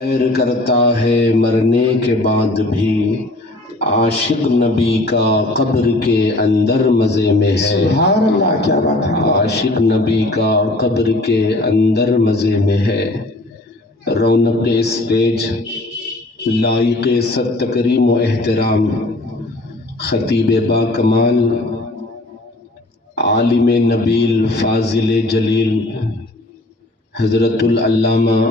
खैर करता है मरने के बाद भी, आशिक नबी का कब्र के अंदर मज़े में है। सुभान अल्लाह, क्या बात है। आशिक नबी का कब्र के अंदर मज़े में है। रौनक स्टेज, लाइक सत तकरीम व एहतराम खतीब बा कमाल, आलिम नबील फाजिल जलील हज़रतुल अल्लामा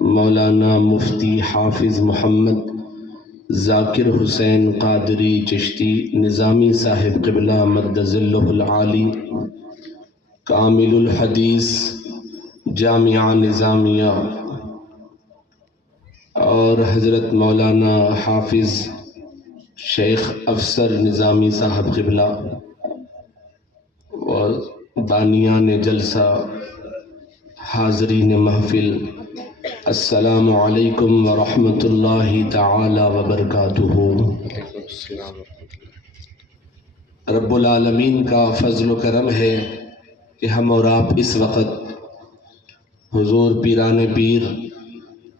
मौलाना मुफ्ती हाफिज़ मोहम्मद ज़ाकिर हुसैन क़ादरी चिश्ती निज़ामी साहिब क़िबला मद्दज़िल्लहुल आली, कामिलुल हदीस जामिया निज़ामिया और हज़रत मौलाना हाफिज़ शेख अफसर निज़ामी साहब क़िबला और बानियान जलसा, हाज़रीन महफ़िल, अस्सलामु अलैकुम व रहमतुल्लाहि तआला व बरकातुहू। रब्बुल आलमीन का फ़ज़्ल व करम है कि हम और आप इस वक़्त हुज़ूर पीराने पीर,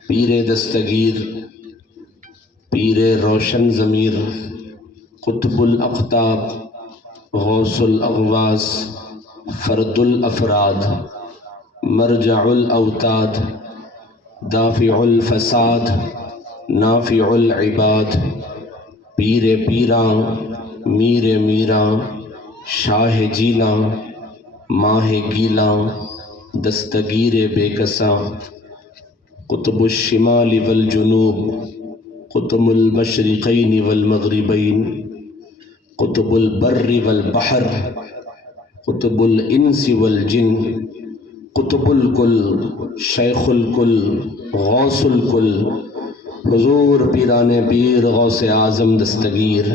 पीरे दस्तगीर, पीरे रोशन ज़मीर, कुतुबुल अक़ताब, गौसुल अग़वास, फ़र्दुल अफ़राद, मरजउल अवताद, दाफ़िउल फ़साद, नाफ़िउल इबाद, पीरे पीरां, मीरे मीरां, शाह जीलां, माह गीलां, दस्तगीर बेकसां, कुतुबुश शिमाल वल जुनूब, कुतुबुल मशरिक़ैन वल मग़रिबैन, कुतुबुल बर्रि वल बहर, कुतुबुल इंसी वल जिन, कुतुबुल कुल, शेखुल कुल, गौसुल कुल, हुज़ूर पीराने पीर गौसे आज़म दस्तगीर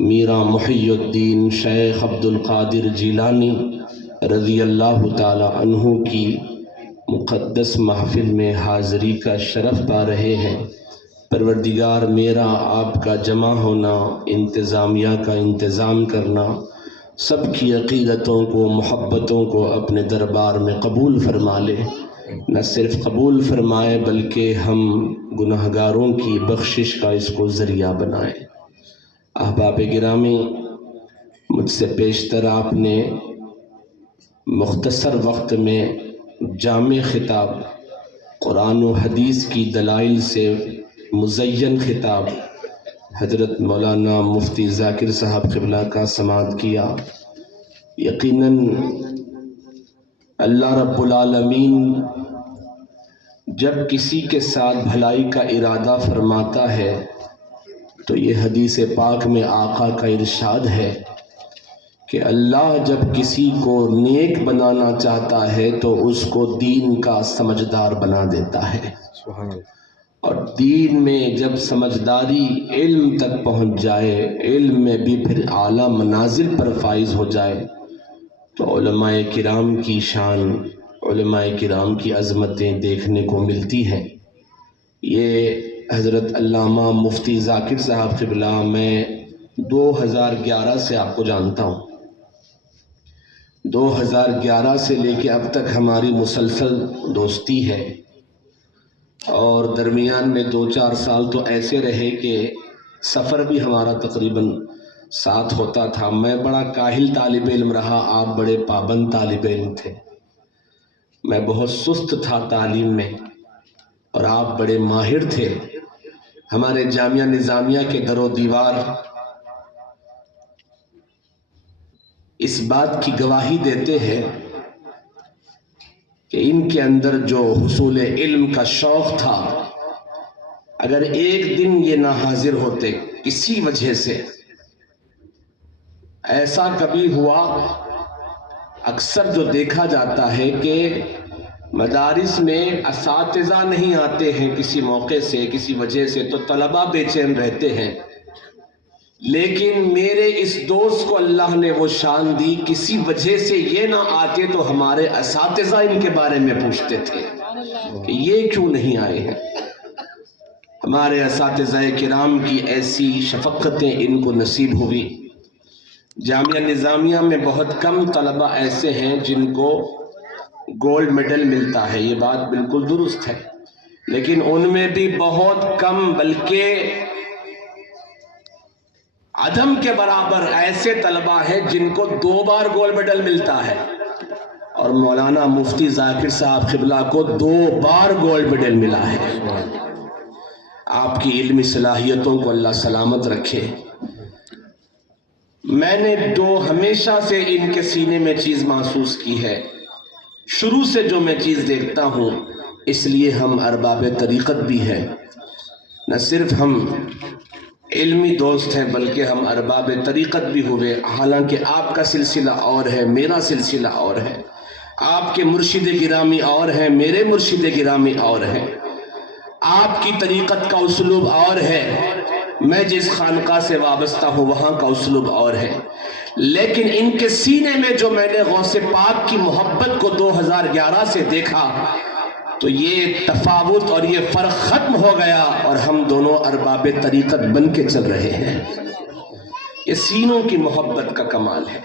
मीरा मुहियुद्दीन शेख अब्दुल क़ादिर जीलानी रज़ी अल्लाह ताला अन्हु की मुक़द्दस महफ़िल में हाज़री का शरफ़ पा रहे हैं। परवरदिगार, मेरा आपका जमा होना, इंतज़ामिया का इंतज़ाम करना, सबकी अक़ीदतों को, मोहब्बतों को अपने दरबार में कबूल फरमा ले। न सिर्फ़ कबूल फरमाए बल्कि हम गुनहगारों की बख्शिश का इसको ज़रिया बनाए। अहबाब गिरामी, मुझसे पेशतर आपने मुख्तसर वक्त में जामे खिताब, कुरान व हदीस की दलाइल से मुज़य्यन खिताब हज़रत मौलाना मुफ्ती ज़ाकिर साहब क़िबला का समाअत किया। यकीनन अल्लाह रब्बुल आलमीन जब किसी के साथ भलाई का इरादा फरमाता है तो ये हदीस पाक में आका का इरशाद है कि अल्लाह जब किसी को नेक बनाना चाहता है तो उसको दीन का समझदार बना देता है। और दीन में जब समझदारी इल्म तक पहुँच जाए, इल्म में भी फिर आला मनाजिल पर फाइज हो जाए तो उलमाए किराम की शान, उलमाए किराम की अज़मतें देखने को मिलती हैं। ये हज़रत अल्लामा मुफ्ती ज़ाकिर साहब क़िबला मैं 2011 से आपको जानता हूँ। 2011 से लेके अब तक हमारी मुसलसल दोस्ती है और दरमियान में 2-4 साल तो ऐसे रहे कि सफ़र भी हमारा तकरीबन साथ होता था। मैं बड़ा काहिल तालिब इल्म रहा, आप बड़े पाबंद तालिब इल्म थे। मैं बहुत सुस्त था तालीम में और आप बड़े माहिर थे। हमारे जामिया निज़ामिया के दरो दीवार इस बात की गवाही देते हैं कि इनके अंदर जो हुसूल इल्म का शौक़ था, अगर एक दिन ये ना हाजिर होते किसी वजह से, ऐसा कभी हुआ, अक्सर जो देखा जाता है कि मदारिस में असातिज़ा नहीं आते हैं किसी मौके से, किसी वजह से, तो तलबा बेचैन रहते हैं। लेकिन मेरे इस दोस्त को अल्लाह ने वो शान दी, किसी वजह से ये ना आते तो हमारे असातिज़ा इनके बारे में पूछते थे कि ये क्यों नहीं आए हैं। हमारे असातिज़ा किराम की ऐसी शफ़क़तें इनको नसीब हुई। जामिया निज़ामिया में बहुत कम तलबा ऐसे हैं जिनको गोल्ड मेडल मिलता है, ये बात बिल्कुल दुरुस्त है। لیکن ان میں بھی بہت کم بلکہ عدم کے برابر ایسے طلبہ ہیں جن کو 2 بار گولڈ میڈل ملتا ہے، اور مولانا مفتی ذاکر صاحب قبلہ کو 2 بار گولڈ میڈل ملا ہے۔ آپ کی علمی صلاحیتوں کو اللہ سلامت رکھے۔ میں نے ہمیشہ سے ان کے سینے میں چیز محسوس کی ہے، شروع سے جو میں چیز دیکھتا ہوں، اس لیے ہم ارباب طریقت بھی ہیں، نہ صرف ہم علمی دوست ہیں بلکہ ہم ارباب طریقت بھی ہوئے۔ حالانکہ آپ کا سلسلہ اور ہے، میرا سلسلہ اور ہے، آپ کے مرشد گرامی اور ہیں، میرے مرشد گرامی اور ہیں، آپ کی طریقت کا اسلوب اور ہے، میں جس خانقاہ سے وابستہ ہوں وہاں کا اسلوب اور ہے، لیکن ان کے سینے میں جو میں نے غوث پاک کی محبت کو 2011 سے دیکھا تو یہ تفاوت اور یہ فرق ختم ہو گیا، اور ہم دونوں ارباب طریقت بن کے چل رہے ہیں۔ یہ سینوں کی محبت کا کمال ہے۔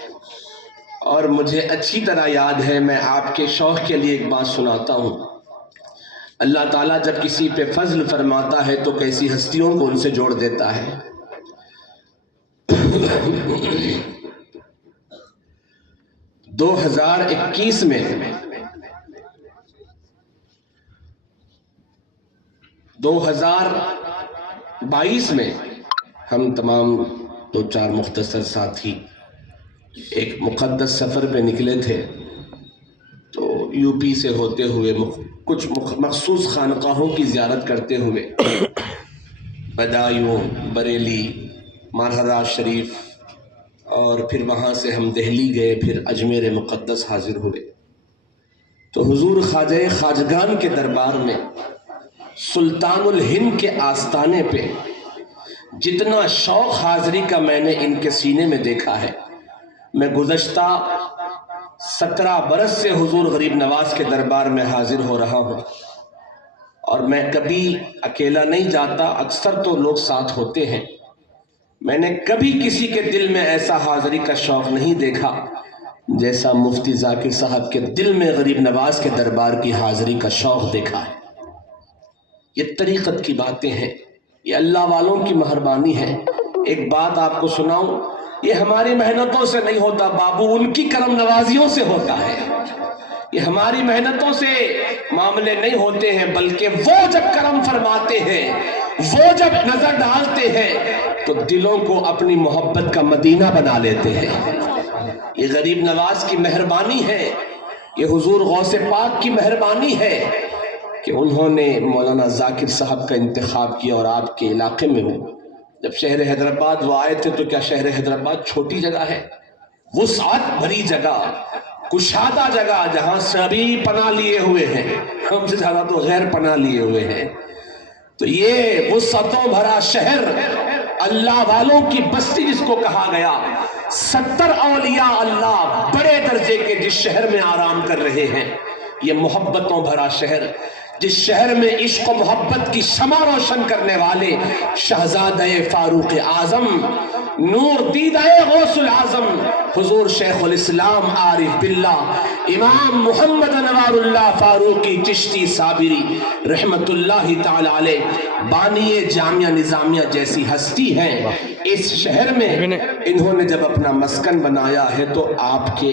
اور مجھے اچھی طرح یاد ہے، میں آپ کے شوق کے لیے ایک بات سناتا ہوں۔ اللہ تعالیٰ جب کسی پہ فضل فرماتا ہے تو کیسی ہستیوں کو ان سے جوڑ دیتا ہے۔ 2021 میں 2022 میں ہم تمام 2-4 مختصر ساتھی ایک مقدس سفر پہ نکلے تھے، تو یو پی سے ہوتے ہوئے کچھ مخصوص خانقاہوں کی زیارت کرتے ہوئے بدایوں، بریلی، مہاراج شریف، اور پھر وہاں سے ہم دہلی گئے، پھر اجمیر مقدس حاضر ہوئے، تو حضور خواجہ خواجگان کے دربار میں سلطان الہند کے آستانے پہ جتنا شوق حاضری کا میں نے ان کے سینے میں دیکھا ہے، میں گزشتہ 17 برس سے حضور غریب نواز کے دربار میں حاضر ہو رہا ہوں، اور میں کبھی اکیلا نہیں جاتا، اکثر تو لوگ ساتھ ہوتے ہیں۔ میں نے کبھی کسی کے دل میں ایسا حاضری کا شوق نہیں دیکھا جیسا مفتی ذاکر صاحب کے دل میں غریب نواز کے دربار کی حاضری کا شوق دیکھا ہے۔ یہ طریقت کی باتیں ہیں، یہ اللہ والوں کی مہربانی ہے۔ ایک بات آپ کو سناؤں، یہ ہماری محنتوں سے نہیں ہوتا بابو، ان کی کرم نوازیوں سے ہوتا ہے۔ یہ ہماری محنتوں سے معاملے نہیں ہوتے ہیں، بلکہ وہ جب کرم فرماتے ہیں، وہ جب نظر ڈالتے ہیں تو دلوں کو اپنی محبت کا مدینہ بنا لیتے ہیں۔ یہ غریب نواز کی مہربانی ہے، یہ حضور غوث پاک کی مہربانی ہے کہ انہوں نے مولانا ذاکر صاحب کا انتخاب کیا اور آپ کے علاقے میں ہو۔ جب شہر حیدرآباد وہ آئے تھے تو کیا شہر حیدرآباد چھوٹی جگہ ہے؟ وسعت بھری جگہ، کشادہ جگہ، جہاں سبھی پناہ لیے ہوئے ہیں، ہم سے زیادہ تو غیر پناہ لیے ہوئے ہیں۔ تو یہ وسعتوں بھرا شہر، اللہ والوں کی بستی جس کو کہا گیا، 70 اولیاء اللہ بڑے درجے کے جس شہر میں آرام کر رہے ہیں، یہ محبتوں بھرا شہر، جس شہر میں عشق و محبت کی شمع روشن کرنے والے شہزادہ فاروق اعظم، نور دیدہ غوث العظم حضور شیخ الاسلام عارف باللہ امام محمد انوار اللہ فاروقی چشتی صابری رحمت اللہ تعالی علیہ، بانی جامعہ نظامیہ جیسی ہستی ہیں۔ اس شہر میں انہوں نے جب اپنا مسکن بنایا ہے تو آپ کے